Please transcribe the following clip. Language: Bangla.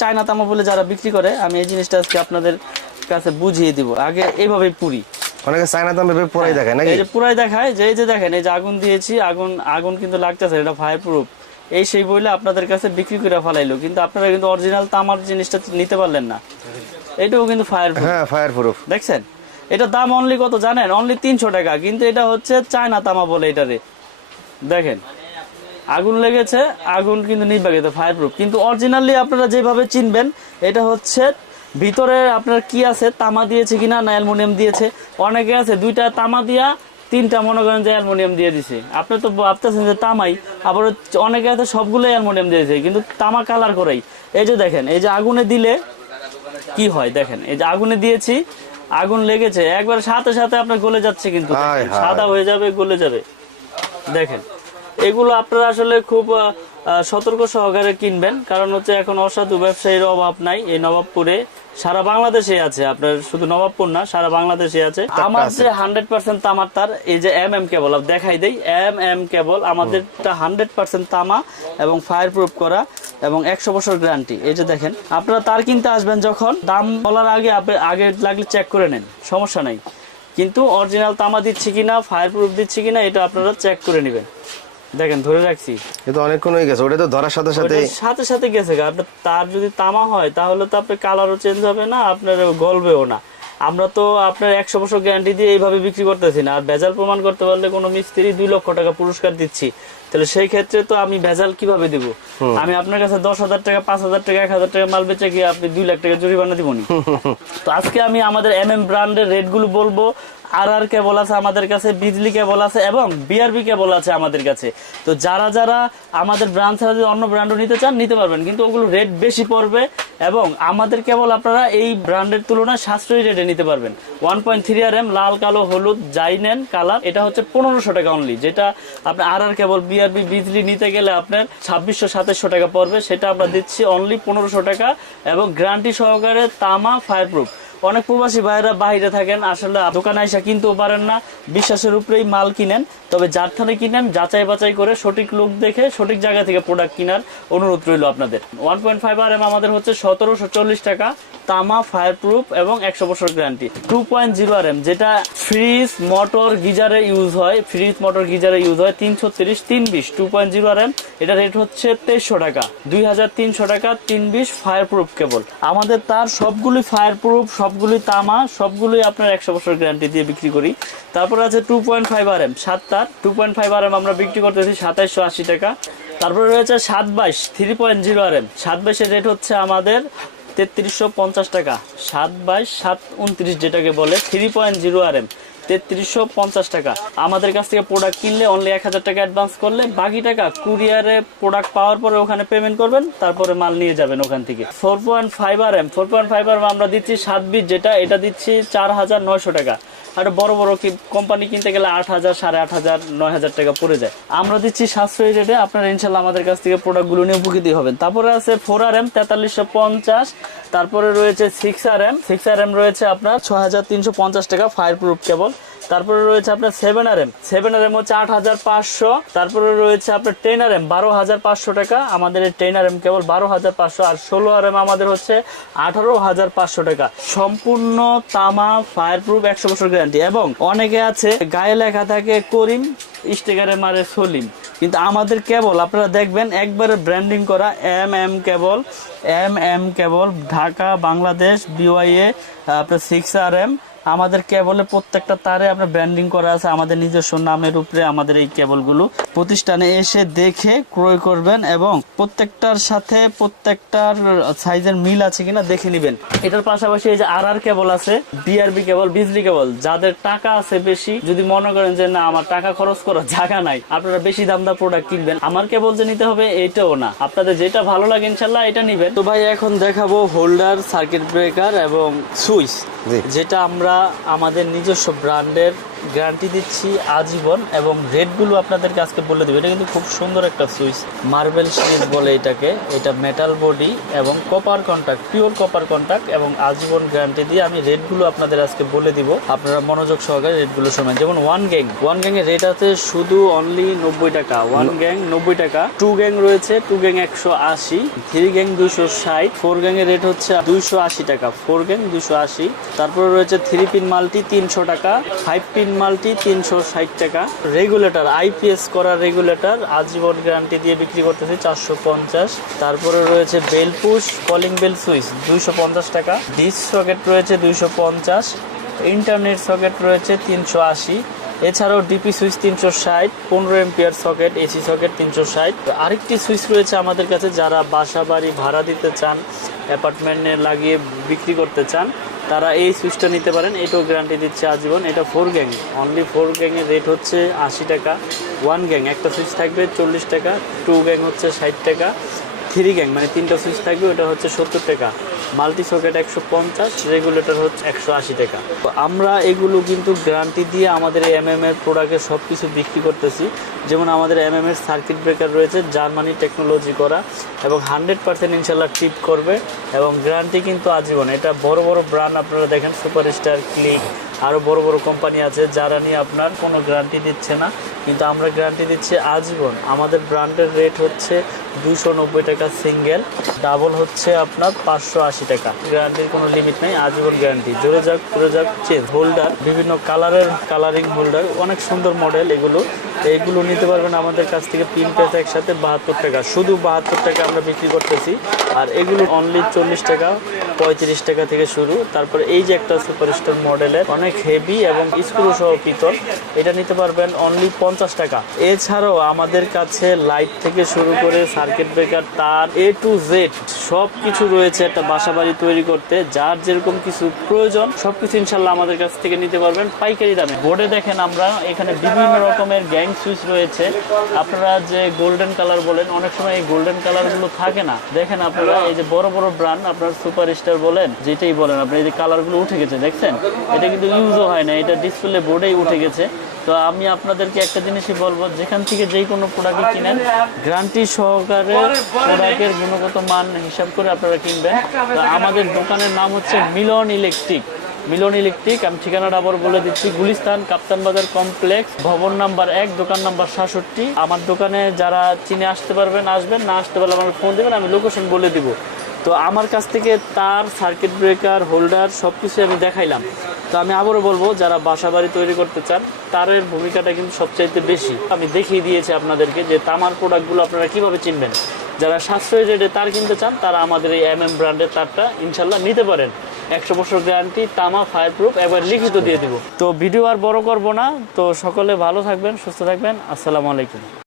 চায়না তামা বলে যারা বিক্রি করে, আমি এই জিনিসটা আজকে আপনাদের কাছে বুঝিয়ে দিব। আগে এইভাবে পুরি, অনেকে চায়না তামা পুরাই দেখায় নাকি? এই যে পুরাই দেখায়, যে এই যে দেখেন এই যে আগুন দিয়েছি, আগুন কিন্তু লাগতেছে, এটা ফায়ার প্রুফ। এই সেই বইলে আপনাদের কাছে বিক্রি করে ফেলাইলো, কিন্তু আপনারা কিন্তু অরিজিনাল তামার জিনিসটা নিতে পারলেন না। এটাও কিন্তু ফায়ার প্রুফ। হ্যাঁ, ফায়ার প্রুফ। দেখছেন, এটা দাম অনলি কত জানেন? অনলি 300 টাকা। কিন্তু এটা হচ্ছে চায়না তামা বলে এটারে। দেখেন আগুন লেগেছে, আগুন কিন্তু নিভাবে, ফায়ার প্রুফ। কিন্তু অরিজিনালি আপনারা যেভাবে চিনবেন, এটা হচ্ছে ভিতরে আপনার কি আছে, তামা দিয়েছে কিনা না অ্যালুমিনিয়াম দিয়েছে। অনেকে আছে 2টা তামা দিয়া 3টা মনে করেন যে অ্যালুমিনিয়াম দিয়ে দিছে। আপনি তো ভাবতেছেন যে তামাই, আবার অনেকে আছে সবগুলোই অ্যালুমিনিয়াম দিয়েছে, কিন্তু তামা কালার করেই। এই যে দেখেন, এই যে আগুনে দিলে কি হয় দেখেন, এই যে আগুনে দিয়েছি, আগুন লেগেছে, একবার সাথে সাথে আপনার গলে যাচ্ছে, কিন্তু সাদা হয়ে যাবে, গলে যাবে। দেখেন এগুলো আপনারা আসলে খুব সতর্ক সহকারে কিনবেন, কারণ হচ্ছে এখন অসাধু ব্যবসায়ীর অভাব নাই এই নবাবপুরে। সারা বাংলাদেশে আছে, আপনার শুধু নবাবপুর না, সারা বাংলাদেশে আছে। আমার যে 100% তামার তার, এই যে কেবল দেখাই দেই, কেবল আমাদেরটা 100% তামা এবং ফায়ার প্রুফ করা এবং 100 বছর গ্যারান্টি। এই যে দেখেন, আপনারা তার কিনতে আসবেন যখন, দাম বলার আগে আগে লাগলে চেক করে নেন, সমস্যা নাই। কিন্তু অরিজিনাল তামা দিচ্ছি কিনা, ফায়ার প্রুফ দিচ্ছি কিনা, এটা আপনারা চেক করে নেবেন। দেখেন ধরে রাখছি, এটা অনেকক্ষণ হয়ে গেছে, ওটা তো ধরার সাথে সাথে গেছে। আপনার তার যদি তামা হয় তাহলে তো আপনার কালারও চেঞ্জ হবে না, আপনার গলবেও না। আমরা তো আপনার 100 বছর গ্যারান্টি দিয়ে এইভাবে বিক্রি করতেছি না। আর ভেজাল প্রমাণ করতে পারলে কোনো মিস্ত্রি 2 লক্ষ টাকা পুরস্কার দিচ্ছি। তাহলে সেই ক্ষেত্রে তো আমি ভেজাল কিভাবে দিব? আমি আপনার কাছে 10,000 টাকা, 5,000 টাকা, 1,000 টাকা মাল বেচে গিয়ে আপনি 2 লাখ টাকা জরিমানা দিবনি। তো আজকে আমি আমাদের ব্র্যান্ডের রেটগুলো বলবো। আর কেবল আছে আমাদের কাছে, বিজলি কেবল আছে এবং বিআরবি কেবল আছে আমাদের কাছে। তো যারা যারা আমাদের ব্র্যান্ড ছাড়া যদি অন্য ব্র্যান্ডও নিতে চান, নিতে পারবেন, কিন্তু ওগুলো রেট বেশি পড়বে। এবং আমাদের কেবল আপনারা এই ব্র্যান্ডের তুলনায় সাশ্রয়ী রেটে নিতে পারবেন। 1.3 RM লাল, কালো, হলুদ যাই নেন কালার, এটা হচ্ছে 1500 টাকা অনলি। যেটা আপনার আর কেবল বিআরবি বিজলি নিতে গেলে আপনার 2600-2700 টাকা পড়বে, সেটা আমরা দিচ্ছি অনলি 1500 টাকা এবং গ্যারান্টি সহকারে তামা ফায়ার প্রুফ। অনেক প্রবাসী ভাইরা বাইরে থাকেন, আসলে দোকানে এসে কিনতেও পারেন না, বিশ্বাসের উপরেই মাল কিনেন। তবে যার থানে কিনেন যাচাই বাছাই করে, সঠিক লোক দেখে, সঠিক জায়গা থেকে প্রোডাক্ট কেনার অনুরোধ রইল আপনাদের। 1.5 RM আমাদের হচ্ছে 1740 টাকা, তামা ফায়ার প্রুফ এবং 100 বছর গ্যারান্টি। 2.0 RM যেটা ফ্রিজ মোটর গিজারে ইউজ হয়, 330 320 2.0 RM, এটা রেট হচ্ছে 2300 টাকা, 2300 টাকা 320 ফায়ার প্রুফ কেবল। আমাদের তার সবগুলি ফায়ার প্রুফ, সবগুলি তামা, সবগুলোই আপনার 100 বছর গ্যারান্টি দিয়ে বিক্রি করি। তারপরে আছে 2.5 RM 7 তার, 2.5 RM আমরা বিক্রি করতেছি 2780 টাকা। তারপরে রয়েছে 722 3.0 RM, 722 এর রেট হচ্ছে আমাদের 3350 টাকা, 722 729 যেটাকে বলে 3.0 RM 3350 টাকা। আমাদের কাছ থেকে প্রোডাক্ট কিনলে অনলি 1000 টাকা অ্যাডভান্স করলে, বাকি টাকা কুরিয়ারে প্রোডাক্ট পাওয়ার পরে ওখানে পেমেন্ট করবেন, তারপরে মাল নিয়ে যাবেন ওখান থেকে। 4.5 RM আমরা দিচ্ছি 720, যেটা এটা দিচ্ছি 4900 টাকা। আর বড় বড় কোম্পানি কিনতে গেলে 8000, 8500, 9000 টাকা পড়ে যায়। আমরা দিচ্ছি সাশ্রয়ী রেটে, আপনারা ইনশাল্লাহ আমাদের কাছ থেকে প্রোডাক্টগুলো নিয়ে উপকৃত হবেন। তারপরে আছে 4 RM 4350, তারপরে রয়েছে 6 RM রয়েছে আপনার 6350 টাকা ফায়ার প্রুফ কেবল। তারপরে রয়েছে আপনার 7 RM হচ্ছে 8500। তারপরে রয়েছে আপনার 10 RM 12500 টাকা, আমাদের এই 10 RM কেবল 12500। আর 16 RM আমাদের হচ্ছে 18500 টাকা, সম্পূর্ণ তামা ফায়ার প্রুফ 100 বছর গ্যারান্টি। এবং অনেকে আছে গায়ে লেখা থাকে করিম, স্টিকারে মারে সলিম, কিন্তু আমাদের কেবল আপনারা দেখবেন একবারে ব্র্যান্ডিং করা কেবল ঢাকা, বাংলাদেশ, BYA আপনার 6 RM। আমাদের কেবলে প্রত্যেকটা তারে আপনার ব্র্যান্ডিং করা আছে আমাদের নিজস্ব নামের উপরে। আমাদের এই কেবলগুলো প্রতিষ্ঠানে এসে দেখে ক্রয় করবেন এবং প্রত্যেকটার সাথে প্রত্যেকটার সাইজের মিল আছে কিনা দেখে নেবেন। এটার পাশাপাশি এই যে আর কেবল আছে, বিআরবি কেবল, বিজলি কেবল। যাদের টাকা আছে বেশি, যদি মনে করেন যে না আমার টাকা খরচ করার জায়গা নাই, আপনারা বেশি দামদার প্রোডাক্ট কিনবেন, আমার কেবল যে নিতে হবে এটাও না, আপনাদের যেটা ভালো লাগে ইনশাল্লাহ এটা নিবেন। তো ভাই এখন দেখাবো হোল্ডার, সার্কিট ব্রেকার এবং সুইচ, যেটা আমরা আমাদের নিজস্ব ব্র্যান্ডের গ্যারান্টি দিচ্ছি আজীবন, এবং রেটগুলো আপনাদেরকে আজকে বলে দেবো। এটা কিন্তু খুব সুন্দর একটা সুইচ, মার্বেল সিরিজ বলে এটাকে। এটা মেটাল বডি এবং copper contact, pure copper contact, এবং আজীবন গ্যারান্টি দিয়ে আমি রেটগুলো আপনাদের আজকে বলে দিব। আপনারা মনোযোগ সহকারে রেটগুলো শোনেন। যেমন ওয়ান গ্যাং এর রেট আছে শুধু অনলি 90 টাকা, ওয়ান গ্যাং 90 টাকা। টু গ্যাং রয়েছে, two gang 180, three gang 260, four gang এর রেট হচ্ছে 280 টাকা, ফোর গ্যাং 280। তারপরে রয়েছে থ্রি পিন মাল্টি 300 টাকা, ফাইভ পিন মাল্টি 360 টাকা। রেগুলেটর, আইপিএস করা রেগুলেটর আজীবন গ্যারান্টি দিয়ে বিক্রি করতেছি 450। তারপরে রয়েছে bell push calling bell switch 250 টাকা। ডিস সকেট রয়েছে 250, ইন্টারনেট সকেট রয়েছে 380। এছাড়াও DP switch 360, 15 ampere socket, AC socket 360। আরেকটি সুইচ রয়েছে আমাদের কাছে, যারা বাসা বাড়ি ভাড়া দিতে চান, অ্যাপার্টমেন্টে লাগিয়ে বিক্রি করতে চান, তারা এই সুইচটা নিতে পারেন। এটাও গ্যারান্টি দিচ্ছে আজীবন। এটা ফোর গ্যাং, অনলি ফোর গ্যাংয়ের রেট হচ্ছে 80 টাকা। ওয়ান গ্যাং একটা সুইচ থাকবে 40 টাকা, টু গ্যাং হচ্ছে 60 টাকা, থ্রি গ্যাং মানে তিনটা সুইচ থাকবে ওটা হচ্ছে 70 টাকা, মাল্টি সকেট 150, রেগুলেটর হচ্ছে 180 টাকা। তো আমরা এগুলো কিন্তু গ্যারান্টি দিয়ে আমাদের এই এর প্রোডাক্টের সব কিছু বিক্রি করতেছি। যেমন আমাদের এর সার্কিট ব্রেকার রয়েছে জার্মানি টেকনোলজি করা, এবং 100% ইনশাল্লাহ ট্রিপ করবে, এবং গ্যারান্টি কিন্তু আজীবন। এটা বড় বড় ব্র্যান্ড আপনারা দেখেন, সুপারস্টার, ক্লিক, আরও বড় বড় কোম্পানি আছে যারা নিয়ে আপনার কোনো গ্যারান্টি দিচ্ছে না, কিন্তু আমরা গ্যারান্টি দিচ্ছি আজীবন। আমাদের ব্র্যান্ডের রেট হচ্ছে 290 টাকা সিঙ্গেল, ডাবল হচ্ছে আপনার 580 টাকা। গ্যারান্টির কোনো লিমিট নেই, আজীবন গ্যারান্টি। জোরে যাক পুরো যাক চেঞ্জ। হোল্ডার, বিভিন্ন কালারের কালারিং হোল্ডার, অনেক সুন্দর মডেল এগুলো। এইগুলো নিতে পারবেন আমাদের কাছ থেকে 3 পিস একসাথে 72 টাকা, শুধু 72 টাকা আমরা বিক্রি করতেছি। আর এগুলো অনলি 40 টাকা, 35 টাকা থেকে শুরু। তারপরে এই যে একটা সুপারস্টার মডেলের অনেক হেভি এবং স্ক্রু সহ পিতল, এটা নিতে পারবেন অনলি 50 টাকা। এছাড়াও আমাদের কাছে লাইট থেকে শুরু করে সার্কিট ব্রেকার, তার এ টু জেড সব কিছু রয়েছে একটা বাসা বাড়ি তৈরি করতে। যার যেরকম কিছু প্রয়োজন সবকিছু ইনশাল্লাহ আমাদের কাছ থেকে নিতে পারবেন পাইকারি দামে। বোর্ডে দেখেন আমরা এখানে বিভিন্ন রকমের গ্যাং সুইচ রয়েছে। আপনারা যে গোল্ডেন কালার বলেন, অনেক সময় এই গোল্ডেন কালার গুলো থাকে না। দেখেন আপনারা এই যে বড় বড় ব্র্যান্ড, আপনার সুপার স্টার বলেন, যেটাই বলেন, আপনি এই যে কালার গুলো উঠে গেছে দেখছেন, এটা কিন্তু ইউজও হয় না, এটা ডিসপ্লে বোর্ডেই উঠে গেছে। তো আমি আপনাদেরকে একটা জিনিসই বলবো, যেখান থেকে যেই কোনো প্রোডাক্ট কিনেন গ্যারান্টি সহকারে প্রোডাক্টের গুণগত মান হিসাব করে আপনারা কিনবেন। তো আমাদের দোকানের নাম হচ্ছে মিলন ইলেকট্রিক। মিলন ইলেকট্রিক, আমি ঠিকানাটা আবার বলে দিচ্ছি, গুলিস্তান কাপ্তান বাজার কমপ্লেক্স, ভবন নাম্বার 1, দোকান নাম্বার 67। আমার দোকানে যারা চিনে আসতে পারবেন আসবেন, না আসতে পারলে আমার ফোন দেবেন, আমি লোকেশন বলে দিব। তো আমার কাছ থেকে তার, সার্কিট ব্রেকার, হোল্ডার সব কিছু আমি দেখাইলাম। তো আমি আবারও বলবো, যারা বাসা বাড়ি তৈরি করতে চান তারের ভূমিকাটা কিন্তু সবচাইতে বেশি। আমি দেখিয়ে দিয়েছি আপনাদেরকে যে তামার প্রোডাক্টগুলো আপনারা কিভাবে চিনবেন। যারা সাশ্রয়ী রেটে তার কিনতে চান তারা আমাদের এই ব্র্যান্ডের তারটা ইনশাল্লাহ নিতে পারেন। 100 বছর গ্যারান্টি, তামা, ফায়ার প্রুফ, একবার লিখিত দিয়ে দিব। তো ভিডিও আর বড় করব না। তো সকলে ভালো থাকবেন, সুস্থ থাকবেন। আসসালামু আলাইকুম।